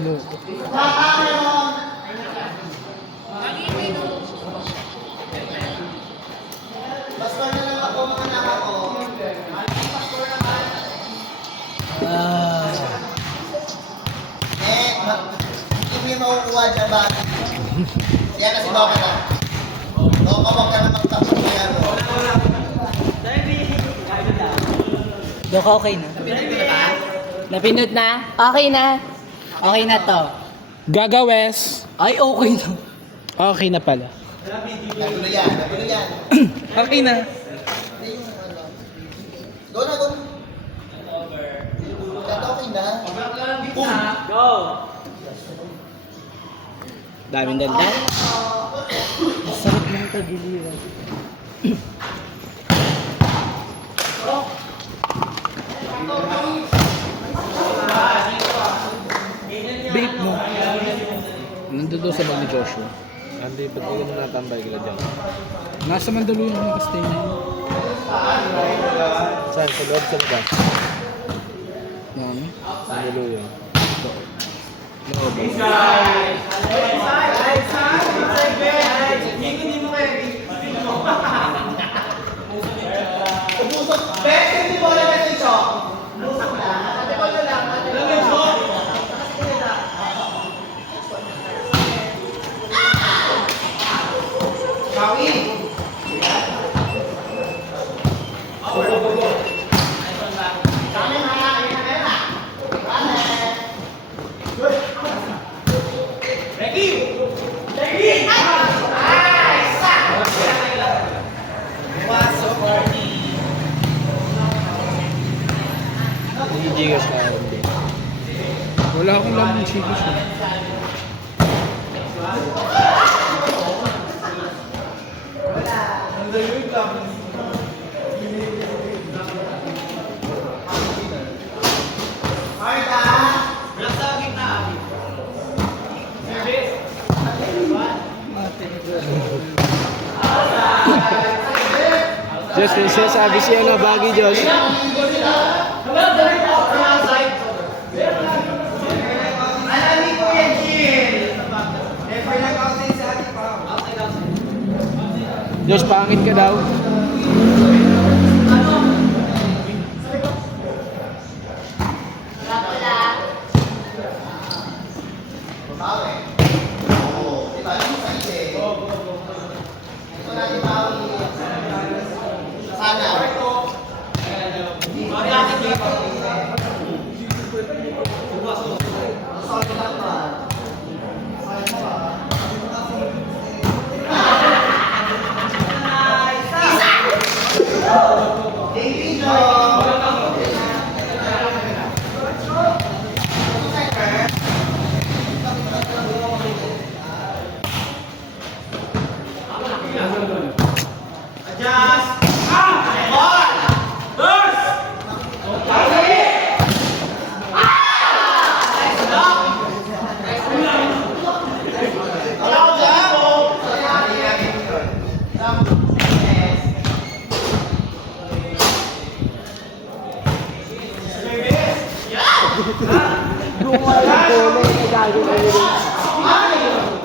No. Basta na lang ako mga anak ko. Hindi mo makukuha dyan ba? Siya kasi baka na. Huwag ka na magtapos na yan. Dok, okay na. Napindot na? Okay na. Okay na to. Gagawes. Ay, okay na. Okay na pala. Nagulo yan. Okay na. Hindi yung ano. Go na, go. Okay na. Boom! Go! Daming dandan. Sarap ng tagiliran. Babe mo. Nandun doon sa bag ni Joshua. Hindi, ba't hindi mo natambay ka dyan? Nasa Mandaluyong yung stay na yun. Saan? Sa loob sa labas? Mandaluyong. Loob. Gigas ka hindi. Wala akong lamang chicos eh. Just sabi siya na bagay Josh. Josh, pangit ka daw.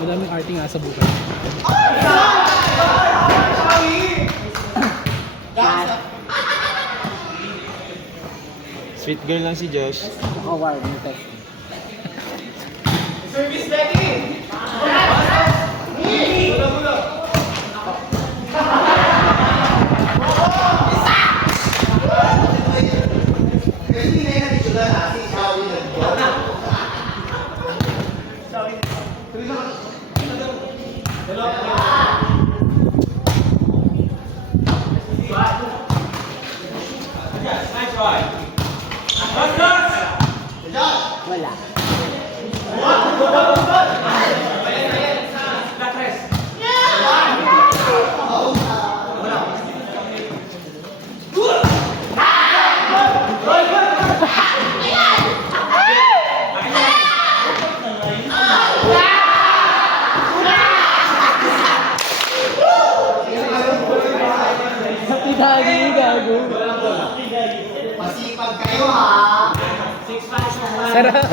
Madaming arting nga sa bukas. Sweet girl lang si Josh. Oh, wow. May test. Service Becky! Wala. Masipag kayo ha! 6 5 na Sarap.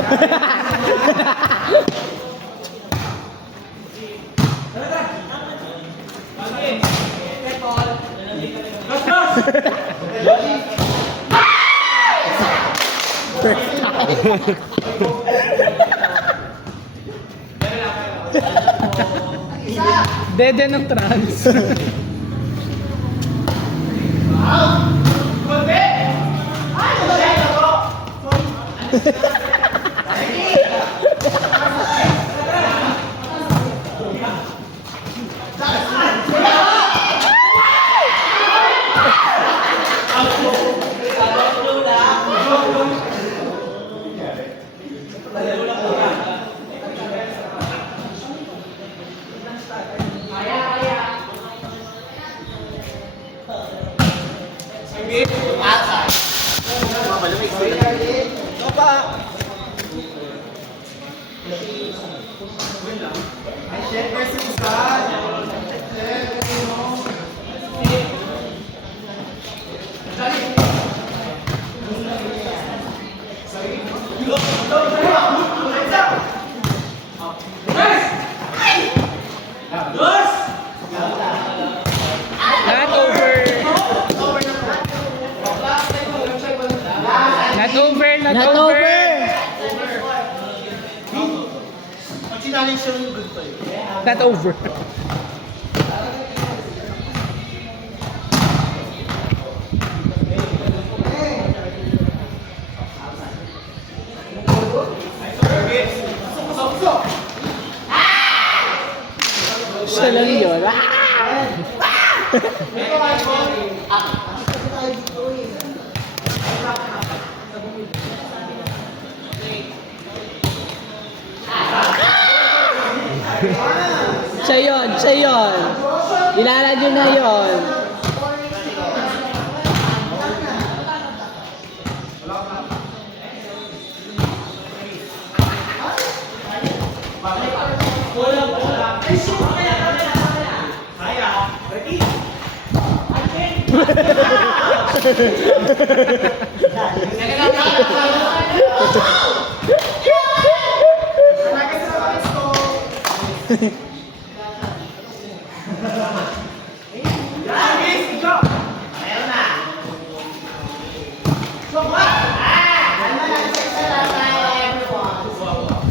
Dede ng trans. Not over. Not over, not, Not over. over! Pag sinaling siya yung good to yun. Not over. Siya lang yun. Siya yun, siya yun. Ilala nyo na yun.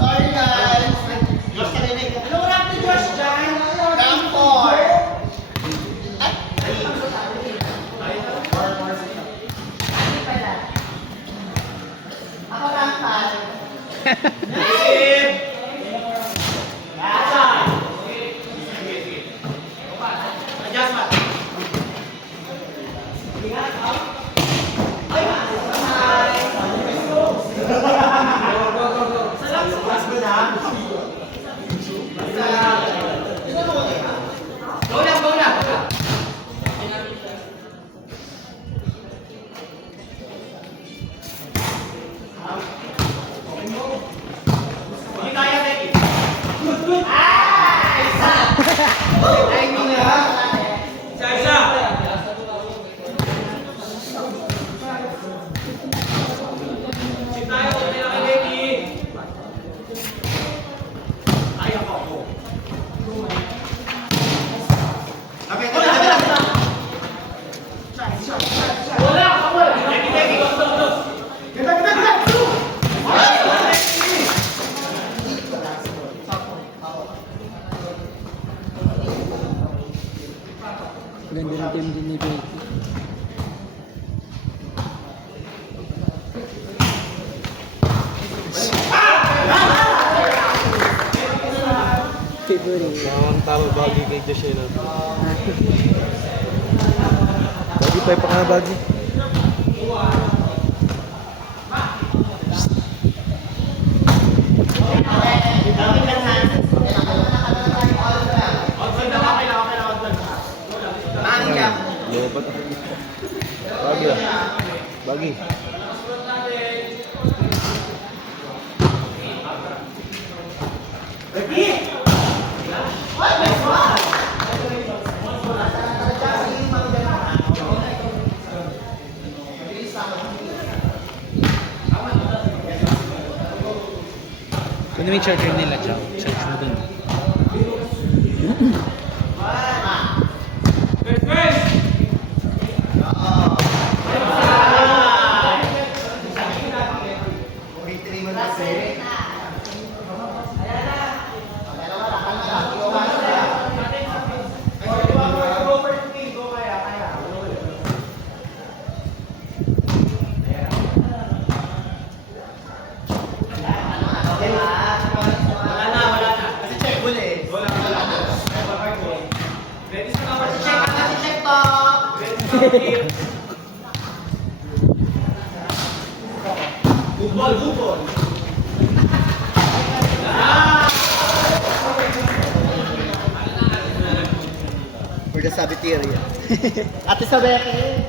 Sorry guys. Josh ka rin eh. Anong rank ni Josh dyan? Rank 4. Ako rank 5. Ganda ng team din ni Becky. Favorite. Ang tama bagi kay Josh yun. Bagi pa yung pakabagi. Lobat. Bagi lah. Bagi. Kung may charger nila, chow. Charge mo dun. For the Sabiteria. Ate Sabeke!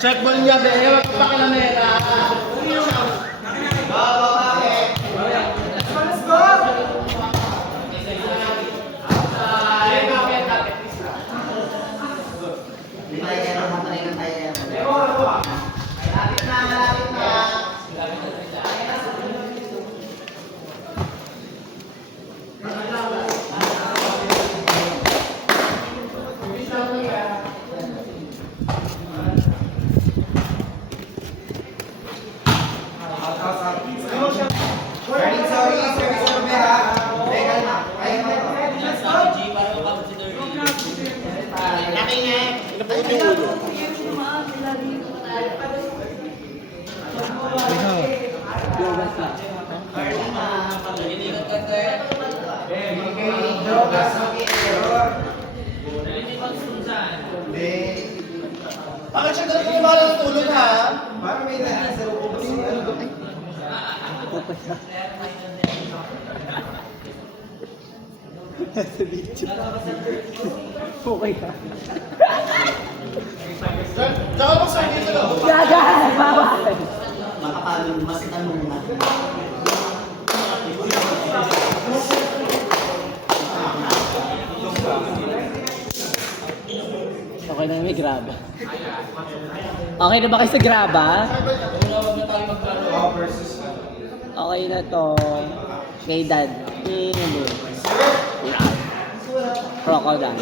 Check ball niya, be. Huwag pa kilamera. Let's go! Bakit siya ganun yung mga tulog ha? Parang may dahil sa loob kasi ano ba? Nasa video. Okay ka. Tsaka mo sa akin sa loob. Gaga! Bawal! Makapalong, masitan mo muna. Okay na may graba. Okay na ba kayo sa graba? Okay na to. Kay dad. Crocodile.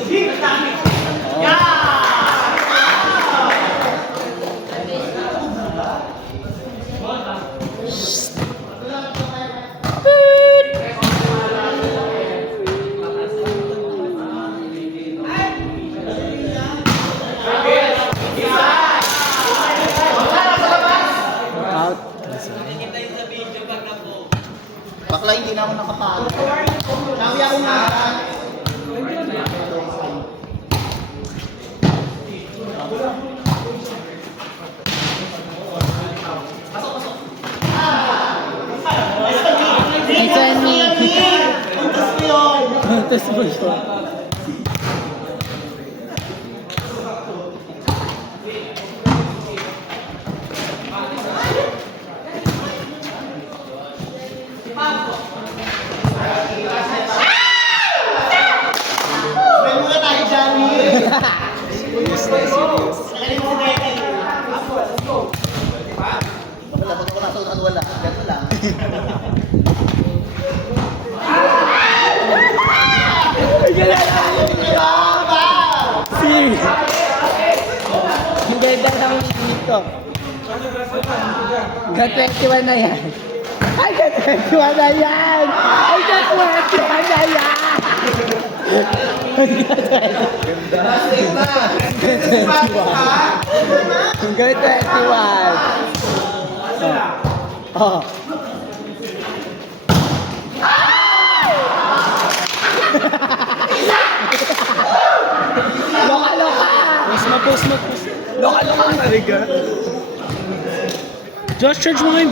Out. Bakla, hindi na ako nakapalo. Sabi ako nga. It's me. Puntas mo yun. Puntas mo yun. May mga tayo dyan. Wala, pag ako nasa unahan, wala. Ganun lang. Sige. ko. Hanggang 21 na yan. Hanggang 21 na yan! Hanggang 21 na yan! Hanggang 21. Oh. Loka-loka! Post mo. Loka-loka! Josh, charge mo nga yung